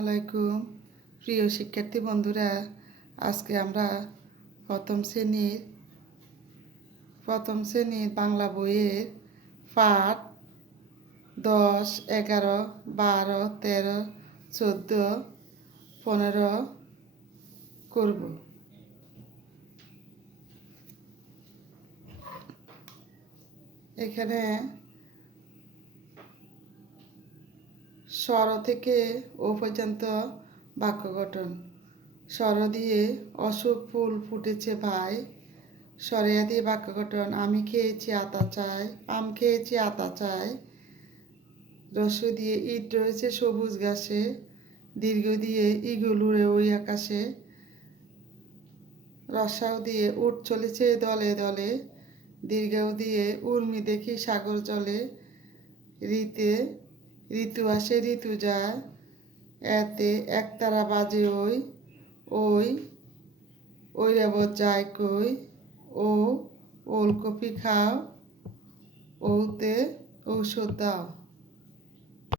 আলাইকুম প্রিয় শিক্ষার্থী বন্ধুরা, আজকে আমরা প্রথম শ্রেণীর বাংলা বইয়ের পাঠ 10, 11, 12, 13, 14, 15 করব। এখানে স্বর থেকে ও পর্যন্ত বাক্য গঠন। স্বর দিয়ে অশোক ফুল ফুটেছে ভাই, স্বরেয়া দিয়ে বাক্য গঠন। আমি খেয়েছি আতা চাই, আম খেয়েছি আতা চাই। রস্য দিয়ে ইট রয়েছে সবুজ ঘাসে, দীর্ঘ দিয়ে ইগল উড়ে ওই আকাশে। রসাও দিয়ে উট চলেছে দলে দলে, দীর্ঘাও দিয়ে উর্মি দেখি সাগর জলে। ঋতু আসে ঋতু যায়, এতে একতারা বাজে ওই ওই ঐরাবত যায় কই। ওলকপি খাও, ওতে ঔষধ দাও।